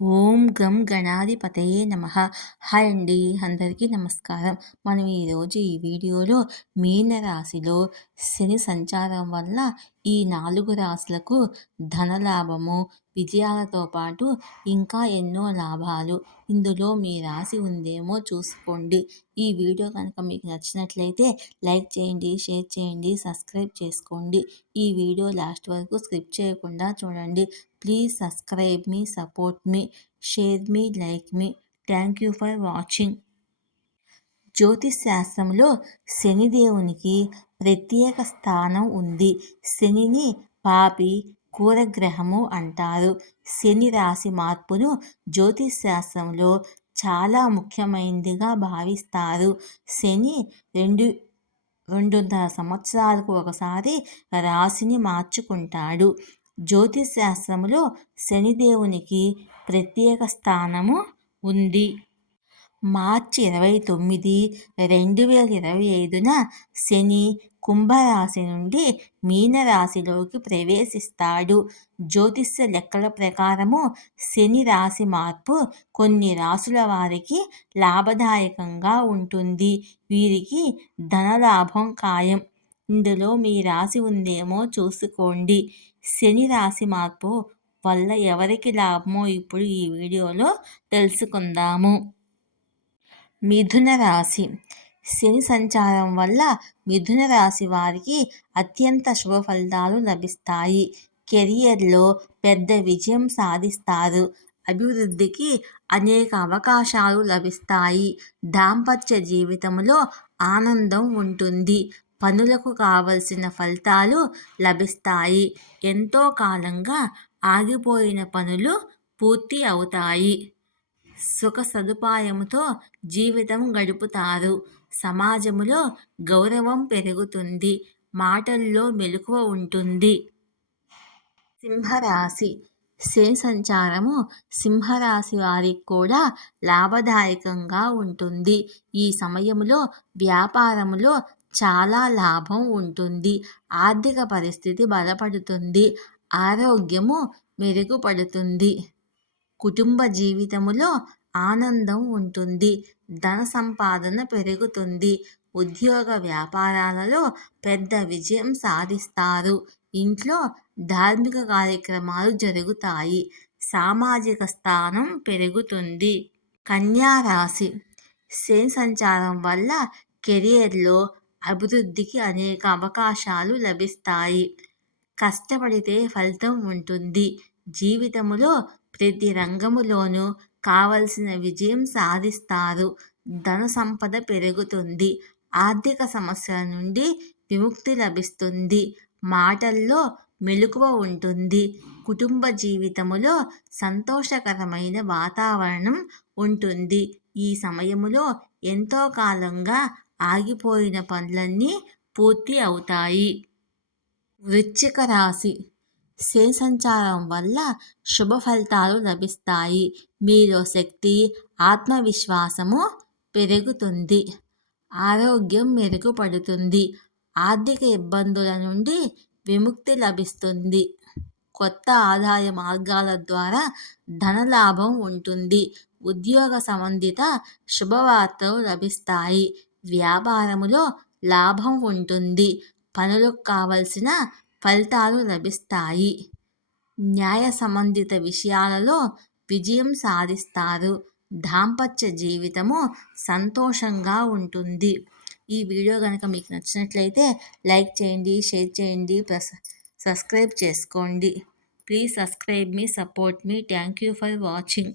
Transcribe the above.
ఓం గం గణాధిపతయే నమ. హాయ్ అండి అందరికీ నమస్కారం. మనం ఈరోజు ఈ వీడియోలో మీన రాశిలో శని సంచారం వల్ల ఈ నాలుగు రాశులకు ధనలాభము విజయాలతో పాటు ఇంకా ఎన్నో లాభాలు. ఇందులో మీ రాసి ఉందేమో చూసుకోండి. ఈ వీడియో కనుక మీకు నచ్చినట్లయితే లైక్ చేయండి షేర్ చేయండి సబ్స్క్రైబ్ చేసుకోండి. ఈ వీడియో లాస్ట్ వరకు స్క్రిప్ చేయకుండా చూడండి. ప్లీజ్ సబ్స్క్రైబ్ మీ సపోర్ట్ మీ షేర్ మీ like me. Thank you for watching. జ్యోతిష్ శాస్త్రంలో శనిదేవునికి ప్రత్యేక స్థానం ఉంది. శనిని పాపి కూరగ్రహము అంటారు. శని రాశి మార్పును జ్యోతిష్ శాస్త్రంలో చాలా ముఖ్యమైనదిగా భావిస్తారు. శని రెండు రెండున్నర సంవత్సరాలకు ఒకసారి రాశిని మార్చుకుంటాడు. జ్యోతిష్ శాస్త్రంలో శనిదేవునికి ప్రత్యేక స్థానము ఉంది. మార్చి ఇరవై తొమ్మిది రెండు వేల ఇరవై ఐదున శని కుంభరాశి నుండి మీనరాశిలోకి ప్రవేశిస్తాడు. జ్యోతిష్య లెక్కల ప్రకారము శని రాశి మార్పు కొన్ని రాసుల వారికి లాభదాయకంగా ఉంటుంది. వీరికి ధనలాభం ఖాయం. ఇందులో మీ రాశి ఉందేమో చూసుకోండి. శని రాశి మార్పు వల్ల ఎవరికి లాభమో ఇప్పుడు ఈ వీడియోలో తెలుసుకుందాము. మిథున రాశి. శని సంచారం వల్ల మిథున రాశి వారికి అత్యంత శుభ ఫలితాలు లభిస్తాయి. కెరియర్లో పెద్ద విజయం సాధిస్తారు. అభివృద్ధికి అనేక అవకాశాలు లభిస్తాయి. దాంపత్య జీవితంలో ఆనందం ఉంటుంది. పనులకు కావలసిన ఫలితాలు లభిస్తాయి. ఎంతో కాలంగా ఆగిపోయిన పనులు పూర్తి అవుతాయి. సుఖ సదుపాయముతో జీవితం గడుపుతారు. సమాజంలో గౌరవం పెరుగుతుంది. మాటల్లో మెలకువ ఉంటుంది. సింహరాశి. శని సంచారము సింహరాశి వారికి కూడా లాభదాయకంగా ఉంటుంది. ఈ సమయంలో వ్యాపారంలో చాలా లాభం ఉంటుంది. ఆర్థిక పరిస్థితి బలపడుతుంది. ఆరోగ్యము మెరుగుపడుతుంది. కుటుంబ జీవితములో ఆనందం ఉంటుంది. ధన సంపాదన పెరుగుతుంది. ఉద్యోగ వ్యాపారాలలో పెద్ద విజయం సాధిస్తారు. ఇంట్లో ధార్మిక కార్యక్రమాలు జరుగుతాయి. సామాజిక స్థానం పెరుగుతుంది. కన్యారాశి శని సంచారం వల్ల కెరియర్లో అభివృద్ధికి అనేక అవకాశాలు లభిస్తాయి. కష్టపడితే ఫలితం ఉంటుంది. జీవితములో ప్రతి రంగములోనూ కావలసిన విజయం సాధిస్తారు. ధన సంపద పెరుగుతుంది. ఆర్థిక సమస్యల నుండి విముక్తి లభిస్తుంది. మాటల్లో మెలకువ ఉంటుంది. కుటుంబ జీవితములో సంతోషకరమైన వాతావరణం ఉంటుంది. ఈ సమయములో ఎంతో కాలంగా ఆగిపోయిన పనులన్నీ పూర్తి అవుతాయి. వృశ్చిక రాశి శని సంచారం వల్ల శుభ ఫలితాలు లభిస్తాయి. మీలో శక్తి ఆత్మవిశ్వాసము పెరుగుతుంది. ఆరోగ్యం మెరుగుపడుతుంది. ఆర్థిక ఇబ్బందుల నుండి విముక్తి లభిస్తుంది. కొత్త ఆదాయ మార్గాల ద్వారా ధనలాభం ఉంటుంది. ఉద్యోగ సంబంధిత శుభవార్తలు లభిస్తాయి. వ్యాపారములో లాభం ఉంటుంది. పనులకు కావలసిన ఫలితాలు లభిస్తాయి. న్యాయ సంబంధిత విషయాలలో విజయం సాధిస్తారు. దాంపత్య జీవితము సంతోషంగా ఉంటుంది. ఈ వీడియో కనుక మీకు నచ్చినట్లయితే లైక్ చేయండి షేర్ చేయండి ప్లస్ సబ్స్క్రైబ్ చేసుకోండి. ప్లీజ్ సబ్స్క్రైబ్ మీ support me. Thank you for watching.